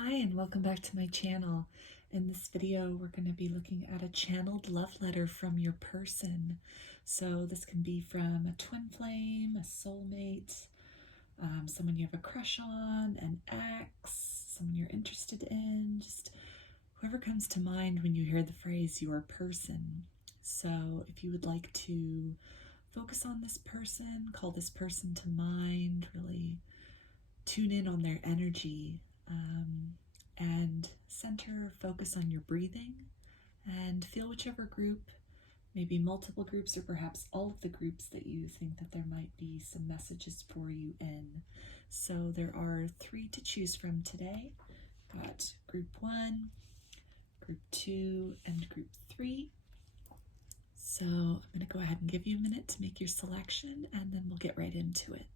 Hi and welcome back to my channel. In this video we're going to be looking at a channeled love letter from your person. So this can be from a twin flame, a soulmate, someone you have a crush on, an ex, someone you're interested in, just whoever comes to mind when you hear the phrase your person. So if you would like to focus on this person, call this person to mind, really tune in on their energy, and center, focus on your breathing, and feel whichever group, maybe multiple groups or perhaps all of the groups that you think that there might be some messages for you in. So there are 3 to choose from today. Got group 1, group 2, and group 3. So I'm going to go ahead and give you a minute to make your selection, and then we'll get right into it.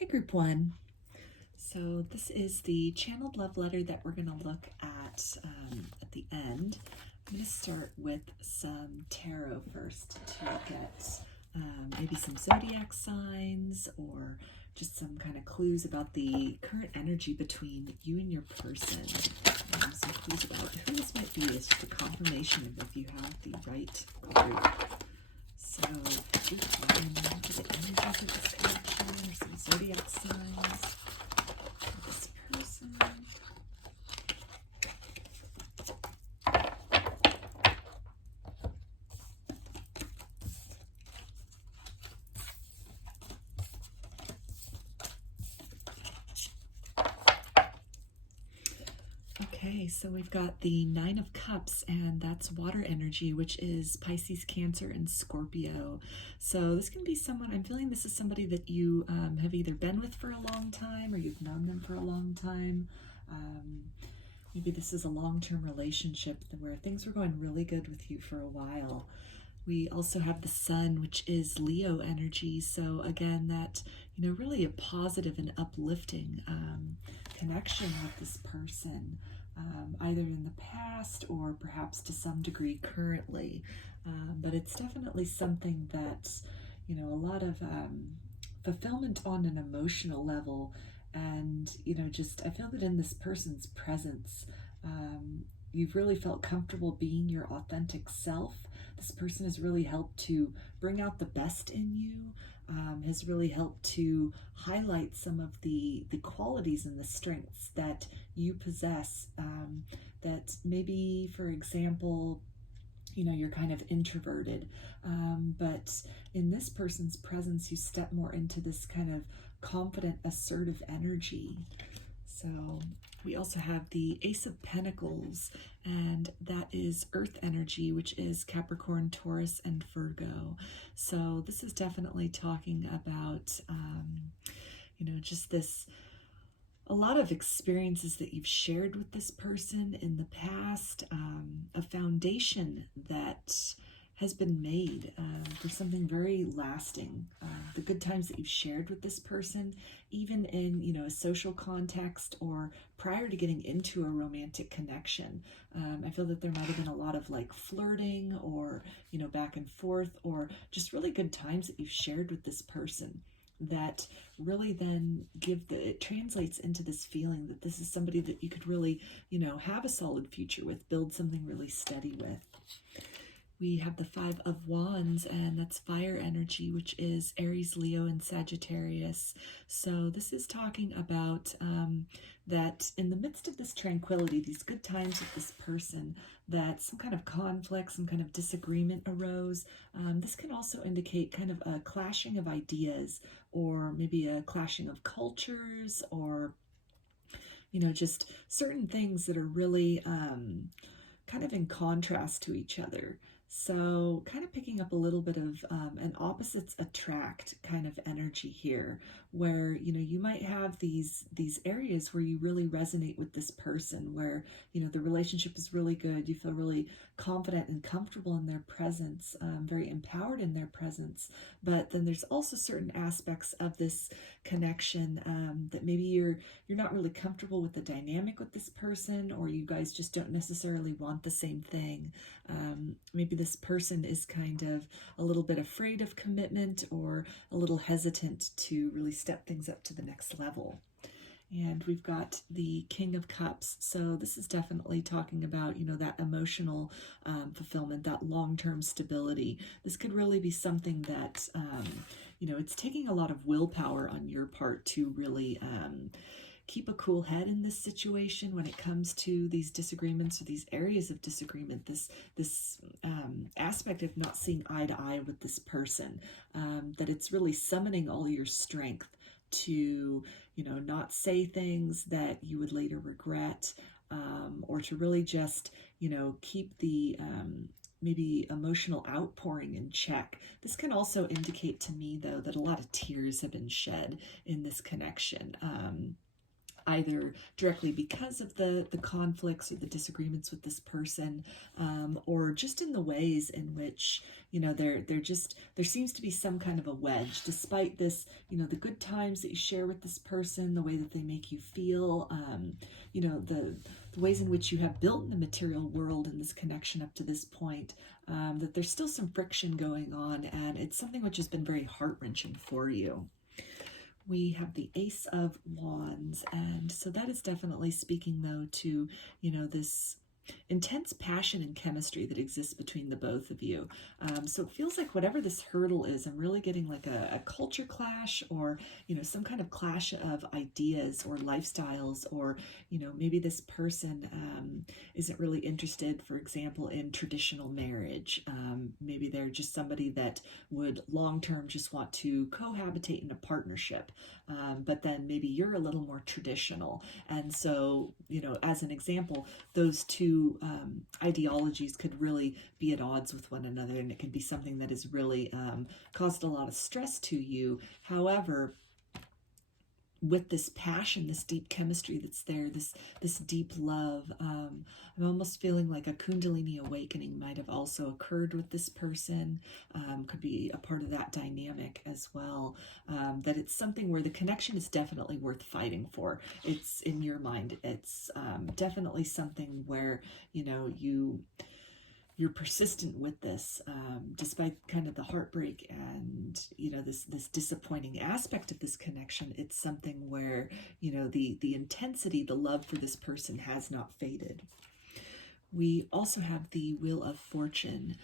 Hi, group 1. So this is the channeled love letter that we're going to look at the end. I'm going to start with some tarot first to look at maybe some zodiac signs or just some kind of clues about the current energy between you and your person. Some clues about who this might be is just a confirmation of if you have the right group. So, the energies of this connection, or some zodiac signs for this person. Okay, so we've got the 9 of Cups, and that's water energy, which is Pisces, Cancer, and Scorpio. So this can be someone, I'm feeling this is somebody that you have either been with for a long time or you've known them for a long time. Maybe this is a long-term relationship where things were going really good with you for a while. We also have the Sun, which is Leo energy. So again, that, really a positive and uplifting connection with this person, either in the past or perhaps to some degree currently. But it's definitely something that, a lot of fulfillment on an emotional level. And, I feel that in this person's presence, you've really felt comfortable being your authentic self. This person has really helped to bring out the best in you, has really helped to highlight some of the qualities and the strengths that you possess, that maybe, for example, you're kind of introverted, but in this person's presence, you step more into this kind of confident, assertive energy. So we also have the Ace of Pentacles, and that is earth energy, which is Capricorn, Taurus, and Virgo. So this is definitely talking about, just this, a lot of experiences that you've shared with this person in the past, a foundation that has been made for something very lasting. The good times that you've shared with this person, even in, a social context or prior to getting into a romantic connection. I feel that there might have been a lot of like flirting or, back and forth, or just really good times that you've shared with this person that really then it translates into this feeling that this is somebody that you could really, have a solid future with, build something really steady with. We have the 5 of Wands, and that's fire energy, which is Aries, Leo, and Sagittarius. So this is talking about that in the midst of this tranquility, these good times with this person, that some kind of conflict, some kind of disagreement arose. This can also indicate kind of a clashing of ideas, or maybe a clashing of cultures, or, just certain things that are really kind of in contrast to each other. So kind of picking up a little bit of an opposites attract kind of energy here, where, you might have these areas where you really resonate with this person, where, the relationship is really good. You feel really confident and comfortable in their presence, very empowered in their presence. But then there's also certain aspects of this connection that maybe you're not really comfortable with the dynamic with this person, or you guys just don't necessarily want the same thing. Maybe this person is kind of a little bit afraid of commitment, or a little hesitant to really step things up to the next level. And we've got the King of Cups. So this is definitely talking about, that emotional fulfillment, that long-term stability. This could really be something that, it's taking a lot of willpower on your part to really keep a cool head in this situation when it comes to these disagreements, or these areas of disagreement, this aspect of not seeing eye to eye with this person, that it's really summoning all your strength to, not say things that you would later regret, or to really just, keep the maybe emotional outpouring in check. This can also indicate to me, though, that a lot of tears have been shed in this connection. Either directly because of the conflicts or the disagreements with this person, or just in the ways in which, there seems to be some kind of a wedge, despite this, the good times that you share with this person, the way that they make you feel, the ways in which you have built in the material world in this connection up to this point, that there's still some friction going on, and it's something which has been very heart-wrenching for you. We have the Ace of Wands, and so that is definitely speaking, though, to, this intense passion and chemistry that exists between the both of you. So it feels like whatever this hurdle is, I'm really getting like a culture clash, or, some kind of clash of ideas or lifestyles, or, maybe this person isn't really interested, for example, in traditional marriage. Maybe they're just somebody that would long-term just want to cohabitate in a partnership. But then maybe you're a little more traditional. And so, as an example, those two ideologies could really be at odds with one another, and it can be something that has really caused a lot of stress to you. However, with this passion, this deep chemistry that's there, this deep love, I'm almost feeling like a kundaliniawakening might have also occurred with this person. Could be a part of that dynamic as well. That it's something where the connection is definitely worth fighting for. It's in your mind. It's definitely something where, you're persistent with this, despite kind of the heartbreak and, this disappointing aspect of this connection. It's something where, the intensity, the love for this person has not faded. We also have the Wheel of Fortune,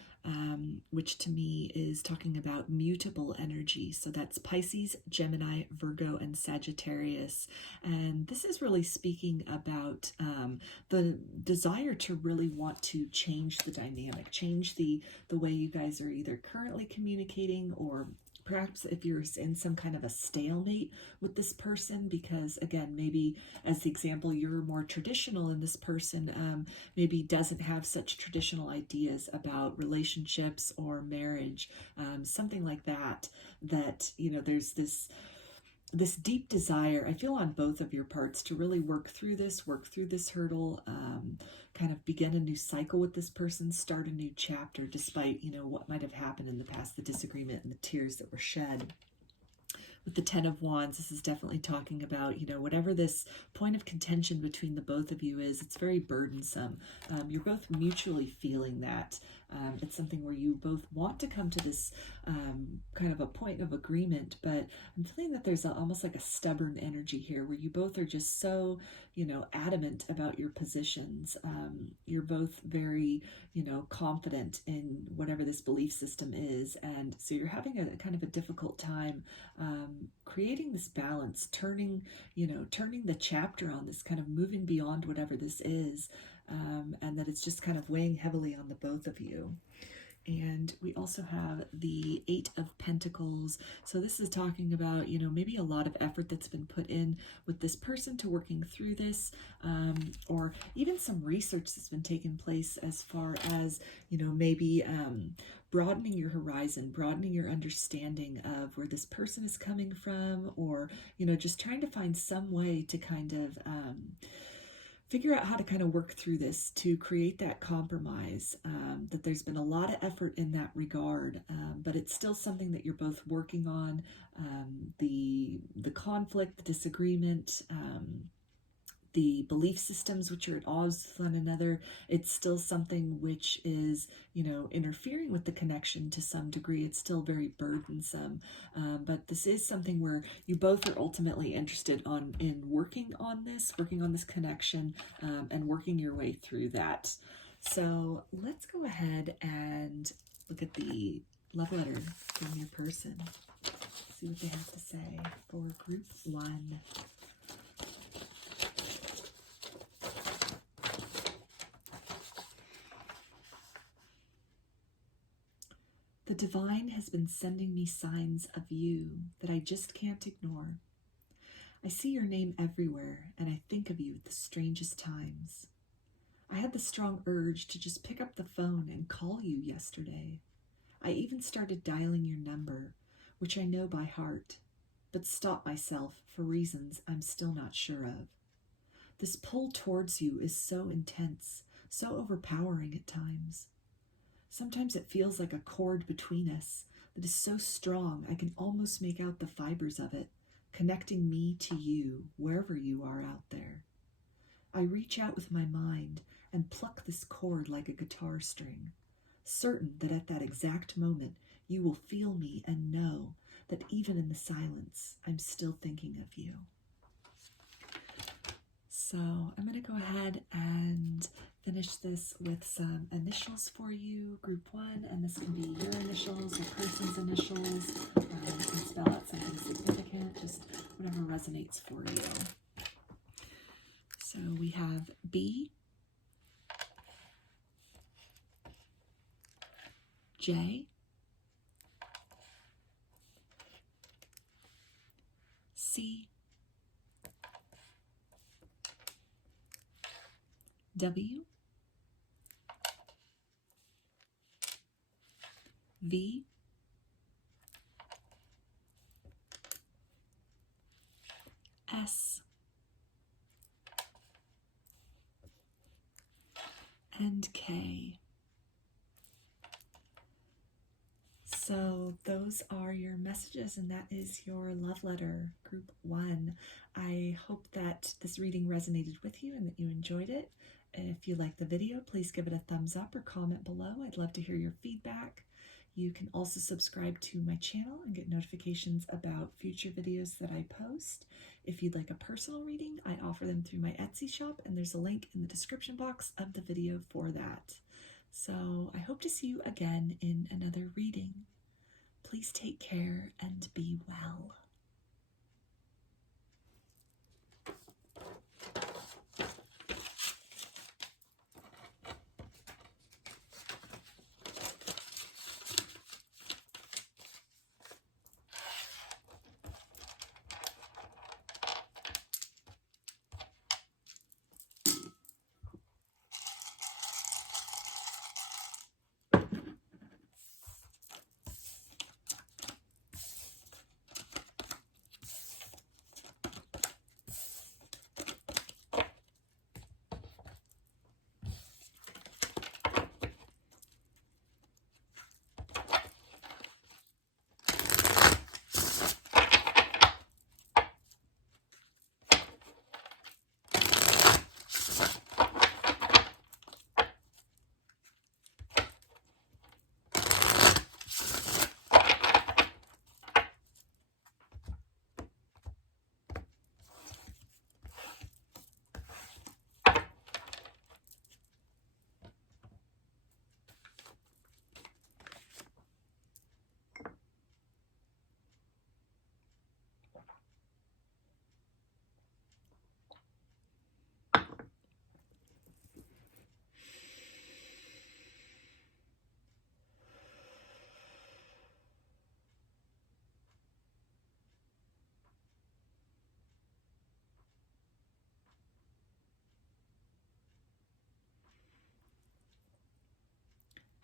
which to me is talking about mutable energy. So that's Pisces, Gemini, Virgo, and Sagittarius. And this is really speaking about the desire to really want to change the dynamic, change the way you guys are either currently communicating, or perhaps if you're in some kind of a stalemate with this person, because again, maybe as the example, you're more traditional and this person maybe doesn't have such traditional ideas about relationships or marriage, something like that, there's this deep desire, I feel, on both of your parts to really work through this hurdle, kind of begin a new cycle with this person, start a new chapter, despite, what might have happened in the past, the disagreement and the tears that were shed. With the Ten of Wands, this is definitely talking about, whatever this point of contention between the both of you is, it's very burdensome. You're both mutually feeling that. It's something where you both want to come to this kind of a point of agreement, but I'm feeling that there's almost like a stubborn energy here, where you both are just so, adamant about your positions. You're both very, confident in whatever this belief system is, and so you're having a kind of a difficult time creating this balance, turning the chapter on this, kind of moving beyond whatever this is, and that it's just kind of weighing heavily on the both of you. And we also have the Eight of Pentacles. So this is talking about, you know, maybe a lot of effort that's been put in with this person to working through this, or even some research that's been taking place as far as, you know, maybe broadening your horizon, broadening your understanding of where this person is coming from, or, you know, just trying to find some way to kind of figure out how to kind of work through this to create that compromise. That there's been a lot of effort in that regard, but it's still something that you're both working on. The conflict, the disagreement, the belief systems which are at odds with one another, it's still something which is, you know, interfering with the connection to some degree. It's still very burdensome, but this is something where you both are ultimately interested in working on this connection, and working your way through that. So let's go ahead and look at the love letter from your person. See what they have to say for group 1. The divine has been sending me signs of you that I just can't ignore. I see your name everywhere, and I think of you at the strangest times. I had the strong urge to just pick up the phone and call you yesterday. I even started dialing your number, which I know by heart, but stopped myself for reasons I'm still not sure of. This pull towards you is so intense, so overpowering at times. Sometimes it feels like a cord between us that is so strong I can almost make out the fibers of it, connecting me to you wherever you are out there. I reach out with my mind and pluck this cord like a guitar string, certain that at that exact moment you will feel me and know that even in the silence, I'm still thinking of you. So I'm going to go ahead and finish this with some initials for you, group 1, and this can be your initials or person's initials. You can spell out something significant, just whatever resonates for you. So we have B, J, C, W, V, S, and K. So those are your messages, and that is your love letter, group 1. I hope that this reading resonated with you and that you enjoyed it. If you like the video, please give it a thumbs up or comment below. I'd love to hear your feedback. You can also subscribe to my channel and get notifications about future videos that I post. If you'd like a personal reading, I offer them through my Etsy shop, and there's a link in the description box of the video for that. So I hope to see you again in another reading. Please take care and be well.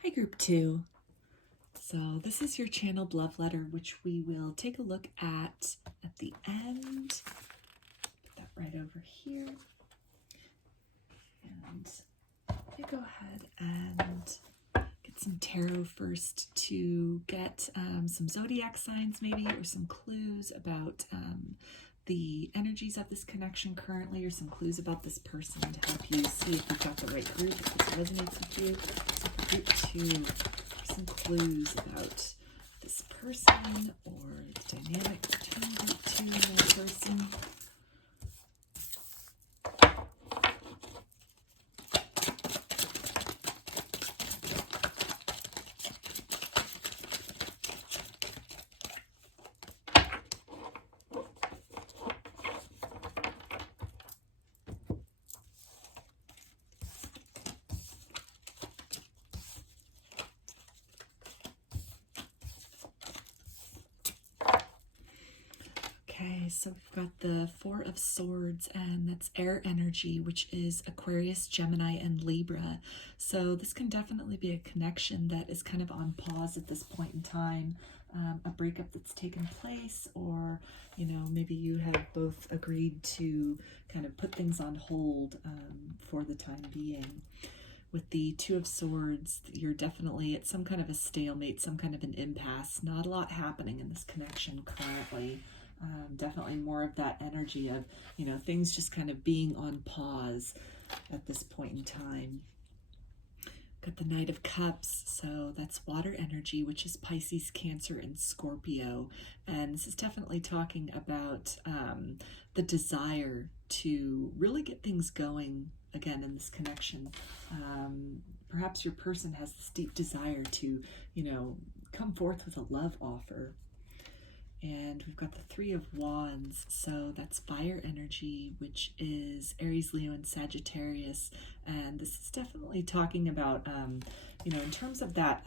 Hi, Group 2. So this is your channeled love letter, which we will take a look at the end. Put that right over here. And you go ahead and get some tarot first to get some zodiac signs maybe, or some clues about the energies of this connection currently, or some clues about this person to help you see if you've got the right group, if this resonates with you. So for Group 2, some clues about this person or the dynamic between Group 2 and that person. Okay, so we've got the Four of Swords, and that's air energy, which is Aquarius, Gemini, and Libra. So this can definitely be a connection that is kind of on pause at this point in time, a breakup that's taken place, or, you know, maybe you have both agreed to kind of put things on hold for the time being. With the Two of Swords, you're definitely at some kind of a stalemate, some kind of an impasse. Not a lot happening in this connection currently. Definitely more of that energy of, you know, things just kind of being on pause at this point in time. Got the Knight of Cups, so that's water energy, which is Pisces, Cancer, and Scorpio. And this is definitely talking about the desire to really get things going again in this connection. Perhaps your person has this deep desire to, you know, come forth with a love offer. And we've got the Three of Wands, so that's fire energy, which is Aries, Leo, and Sagittarius. And this is definitely talking about, you know, in terms of that,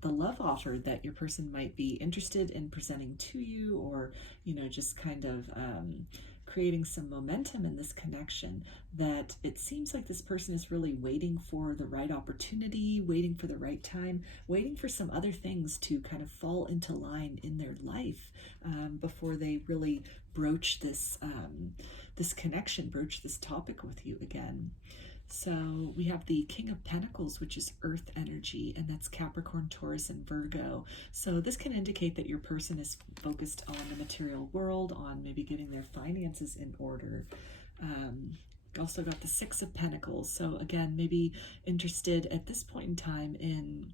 the love offer that your person might be interested in presenting to you, or, you know, just kind of creating some momentum in this connection, that it seems like this person is really waiting for the right opportunity, waiting for the right time, waiting for some other things to kind of fall into line in their life before they really broach this this connection, broach this topic with you again. So we have the King of Pentacles, which is earth energy, and that's Capricorn, Taurus, and Virgo. So this can indicate that your person is focused on the material world, on maybe getting their finances in order. Also got the Six of Pentacles. So again, maybe interested at this point in time in,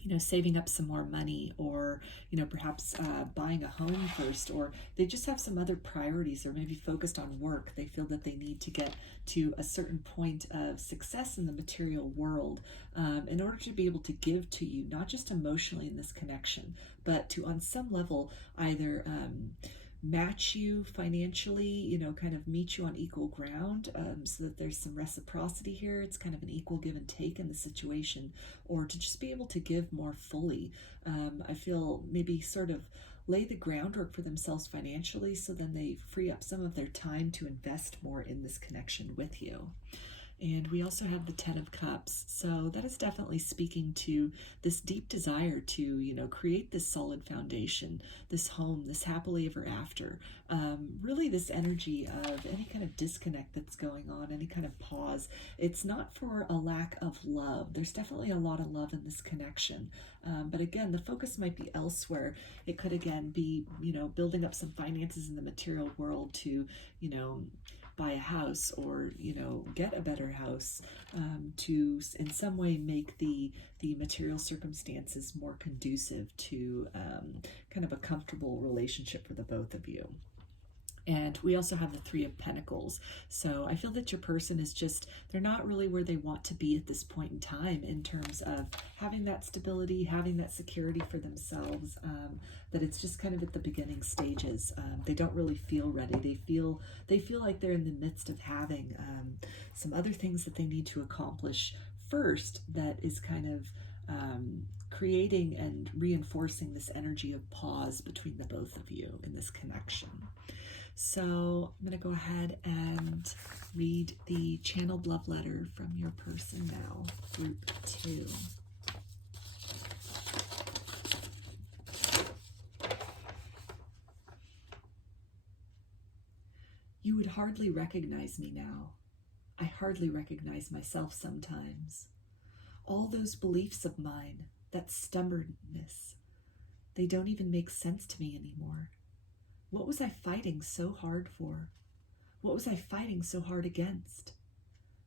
you know, saving up some more money, or, you know, perhaps buying a home first, or they just have some other priorities, or maybe focused on work. They feel that they need to get to a certain point of success in the material world in order to be able to give to you, not just emotionally in this connection, but to on some level either match you financially, you know, kind of meet you on equal ground, so that there's some reciprocity here. It's kind of an equal give and take in the situation, or to just be able to give more fully. I feel maybe sort of lay the groundwork for themselves financially, so then they free up some of their time to invest more in this connection with you. And we also have the Ten of Cups. So that is definitely speaking to this deep desire to, you know, create this solid foundation, this home, this happily ever after. Really this energy of any kind of disconnect that's going on, any kind of pause. It's not for a lack of love. There's definitely a lot of love in this connection. But again, the focus might be elsewhere. It could again be, you know, building up some finances in the material world to, you know, buy a house, or, you know, get a better house, to in some way make the material circumstances more conducive to kind of a comfortable relationship for the both of you. And we also have the Three of Pentacles. So I feel that your person is just, they're not really where they want to be at this point in time in terms of having that stability, having that security for themselves, that it's just kind of at the beginning stages. They don't really feel ready. They feel like they're in the midst of having some other things that they need to accomplish first, that is kind of creating and reinforcing this energy of pause between the both of you in this connection. So I'm going to go ahead and read the channeled love letter from your person now, Group 2. would hardly recognize me now. I hardly recognize myself sometimes. All those beliefs of mine, that stubbornness, they don't even make sense to me anymore. What was I fighting so hard for? What was I fighting so hard against?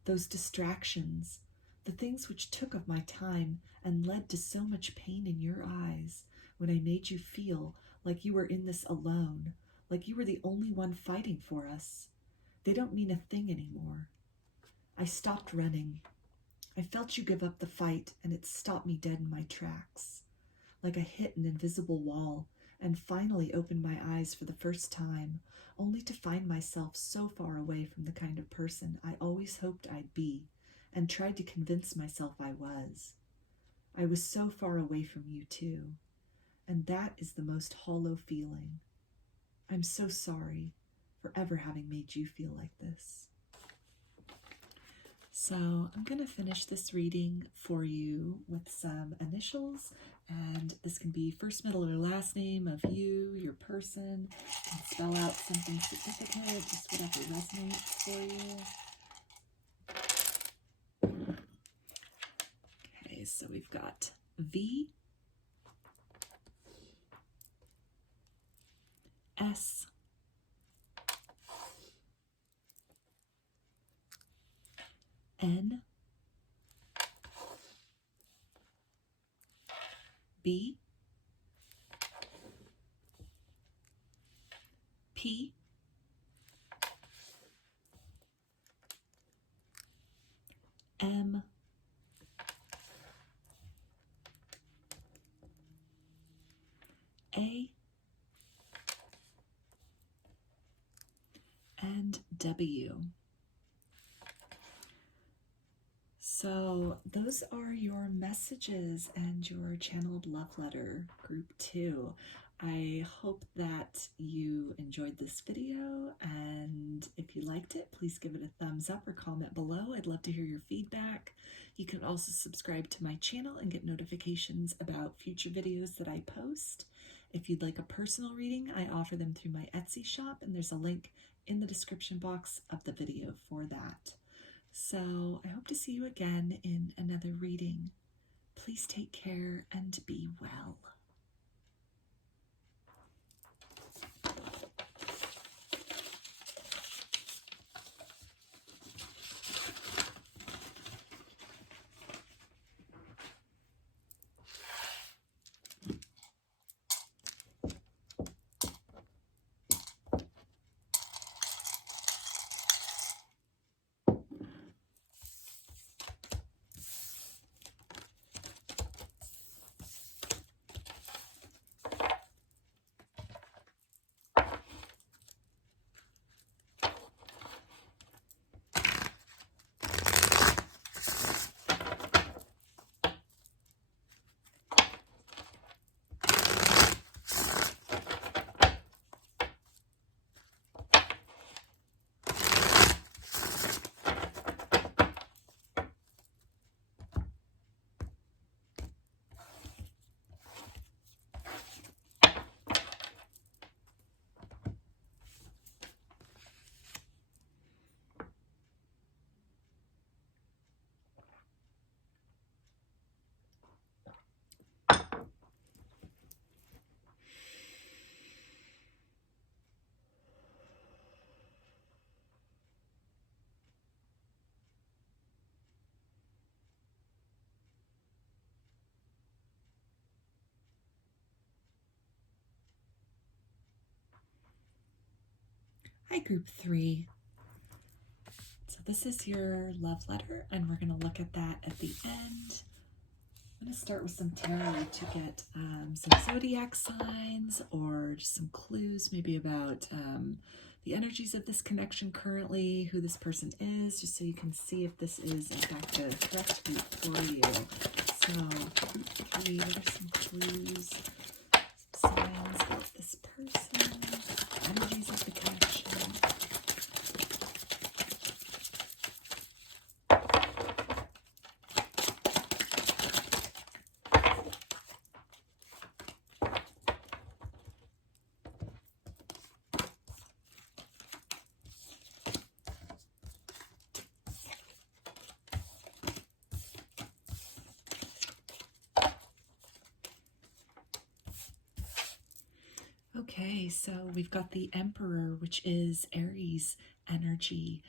Those distractions, the things which took of my time and led to so much pain in your eyes when I made you feel like you were in this alone, like you were the only one fighting for us. They don't mean a thing anymore. I stopped running. I felt you give up the fight, and it stopped me dead in my tracks. Like I hit an invisible wall and finally opened my eyes for the first time, only to find myself so far away from the kind of person I always hoped I'd be and tried to convince myself I was. I was so far away from you too, and that is the most hollow feeling. I'm so sorry for ever having made you feel like this. So I'm going to finish this reading for you with some initials, and this can be first, middle, or last name of you, your person, and spell out something significant, just whatever resonates for you. Okay, so we've got V, S, N, B, P, M, A, and W. So those are your messages and your channeled love letter group 2. I hope that you enjoyed this video, and if you liked it, please give it a thumbs up or comment below. I'd love to hear your feedback. You can also subscribe to my channel and get notifications about future videos that I post. If you'd like a personal reading, I offer them through my Etsy shop, and there's a link in the description box of the video for that. So I hope to see you again in another reading. Please take care and be well. Hi, group 3. So this is your love letter, and we're going to look at that at the end. I'm going to start with some tarot to get some zodiac signs or just some clues, maybe about the energies of this connection currently, who this person is, just so you can see if this is in fact the correct group for you. So, group 3, what are some clues, some signs about this person, energies of the connection? Okay, so we've got the Emperor, which is Aries energy.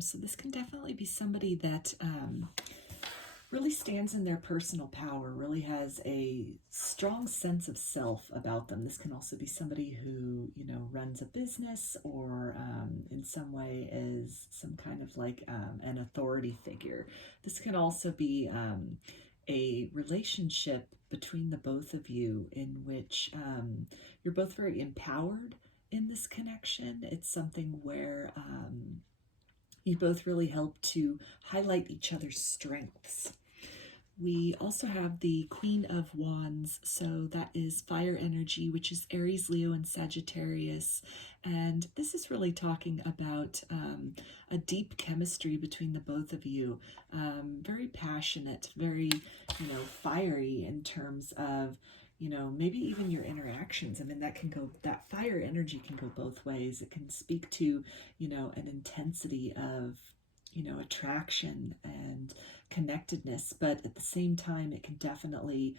So this can definitely be somebody that really stands in their personal power, really has a strong sense of self about them. This can also be somebody who, runs a business or in some way is some kind of like an authority figure. This can also be a relationship between the both of you in which you're both very empowered in this connection. It's something where you both really help to highlight each other's strengths. We also have the Queen of Wands, so that is fire energy, which is Aries, Leo, and Sagittarius. And this is really talking about a deep chemistry between the both of you. Very passionate, very, fiery in terms of, maybe even your interactions. I mean, that fire energy can go both ways. It can speak to, an intensity of, attraction and connectedness, but at the same time, it can definitely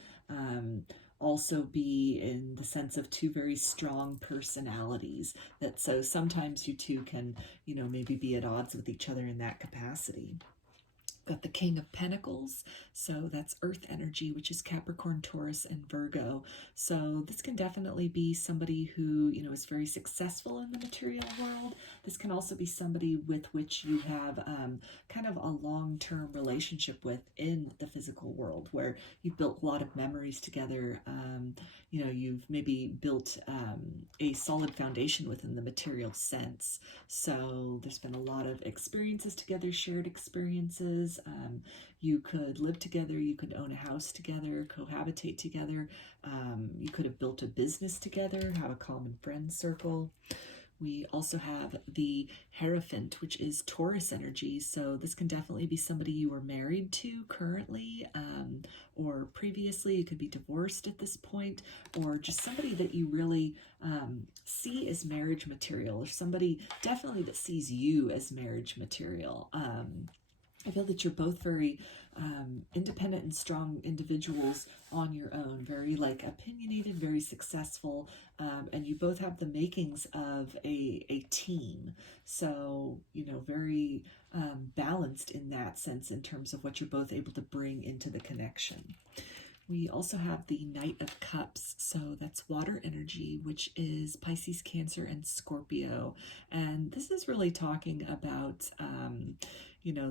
also be in the sense of two very strong personalities. That so sometimes you two can, maybe be at odds with each other in that capacity. Got the King of Pentacles, so that's earth energy, which is Capricorn, Taurus, and Virgo. So this can definitely be somebody who, is very successful in the material world. This can also be somebody with which you have kind of a long-term relationship with in the physical world, where you've built a lot of memories together. You've maybe built a solid foundation within the material sense. So there's been a lot of experiences together, shared experiences. You could live together, you could own a house together, cohabitate together. You could have built a business together, have a common friend circle. We also have the Hierophant, which is Taurus energy. So this can definitely be somebody you were married to currently or previously. You could be divorced at this point, or just somebody that you really see as marriage material, or somebody definitely that sees you as marriage material. I feel that you're both very independent and strong individuals on your own, very opinionated, very successful, and you both have the makings of a team. So, very balanced in that sense in terms of what you're both able to bring into the connection. We also have the Knight of Cups, so that's water energy, which is Pisces, Cancer, and Scorpio. And this is really talking about,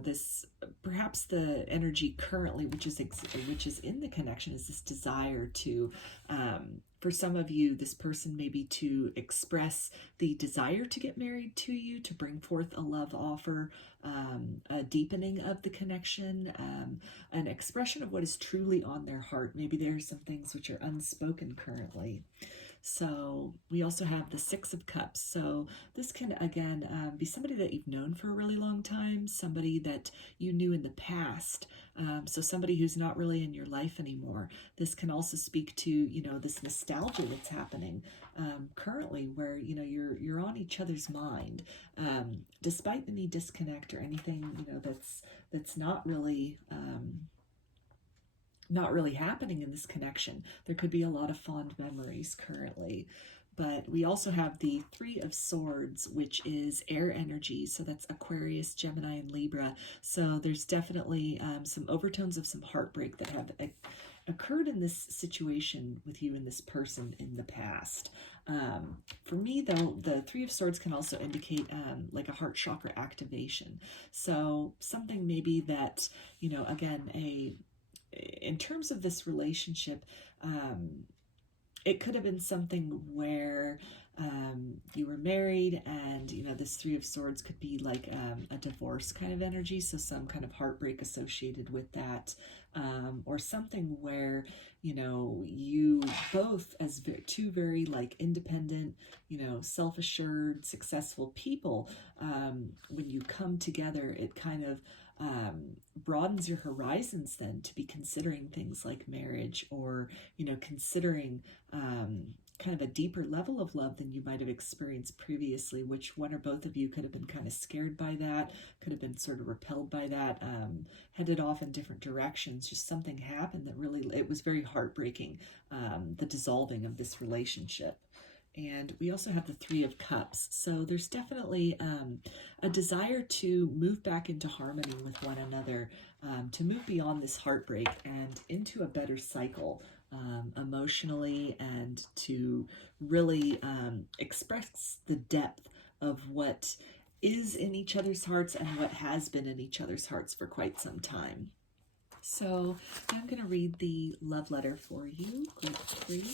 this perhaps the energy currently, which is in the connection, is this desire to, for some of you, this person maybe to express the desire to get married to you, to bring forth a love offer, a deepening of the connection, an expression of what is truly on their heart. Maybe there are some things which are unspoken currently. So we also have the Six of Cups. So this can, again, be somebody that you've known for a really long time, somebody that you knew in the past, so somebody who's not really in your life anymore. This can also speak to, this nostalgia that's happening currently, where, you're on each other's mind, despite any disconnect or anything, that's not really happening in this connection. There could be a lot of fond memories currently. But we also have the Three of Swords, which is air energy. So that's Aquarius, Gemini, and Libra. So there's definitely some overtones of some heartbreak that have occurred in this situation with you and this person in the past. For me, though, the Three of Swords can also indicate like a heart chakra activation. So something maybe that, again, in terms of this relationship, it could have been something where you were married and, this Three of Swords could be like a divorce kind of energy. So some kind of heartbreak associated with that, or something where, you both as two very independent, self-assured, successful people, when you come together, it kind of broadens your horizons then to be considering things like marriage, or considering kind of a deeper level of love than you might have experienced previously, which one or both of you could have been kind of scared by that, could have been sort of repelled by that, headed off in different directions. Just something happened that really, it was very heartbreaking, the dissolving of this relationship. And we also have the Three of Cups. So there's definitely a desire to move back into harmony with one another, to move beyond this heartbreak and into a better cycle emotionally, and to really express the depth of what is in each other's hearts and what has been in each other's hearts for quite some time. So I'm going to read the love letter for you, group 3.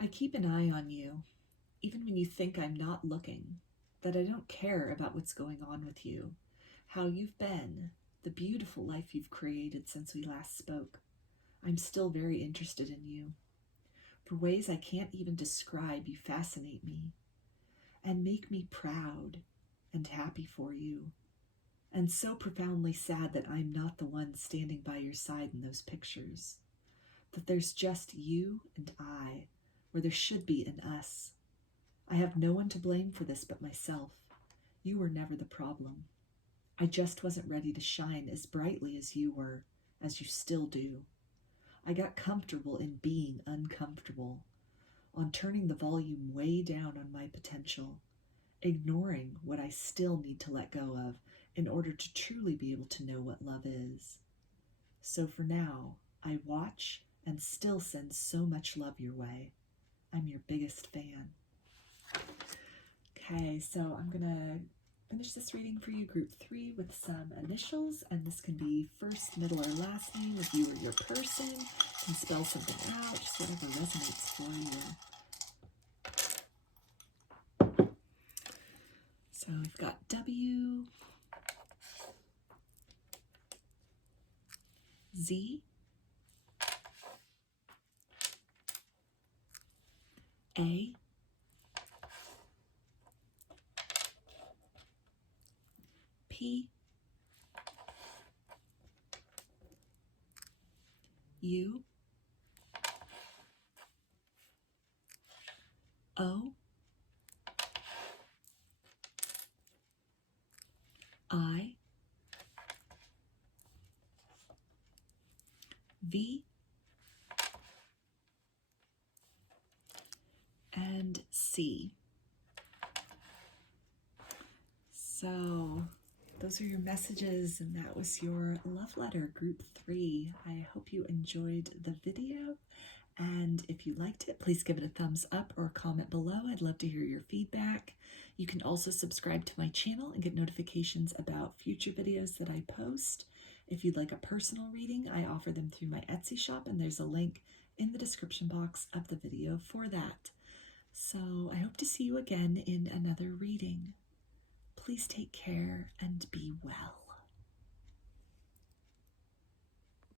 I keep an eye on you, even when you think I'm not looking, that I don't care about what's going on with you, how you've been, the beautiful life you've created since we last spoke. I'm still very interested in you. For ways I can't even describe, you fascinate me and make me proud and happy for you, and so profoundly sad that I'm not the one standing by your side in those pictures, that there's just you and I, where there should be an us. I have no one to blame for this but myself. You were never the problem. I just wasn't ready to shine as brightly as you were, as you still do. I got comfortable in being uncomfortable, on turning the volume way down on my potential, ignoring what I still need to let go of in order to truly be able to know what love is. So for now, I watch and still send so much love your way. I'm your biggest fan. Okay, so I'm going to finish this reading for you, group 3, with some initials, and this can be first, middle, or last name if you or your person. You can spell something out, just whatever resonates for you. So I've got W, Z, A, P, U, O, I, V, and C. So those are your messages, and that was your love letter, group 3. I hope you enjoyed the video, and if you liked it, please give it a thumbs up or a comment below. I'd love to hear your feedback. You can also subscribe to my channel and get notifications about future videos that I post. If you'd like a personal reading, I offer them through my Etsy shop, and there's a link in the description box of the video for that. So I hope to see you again in another reading. Please take care and be well.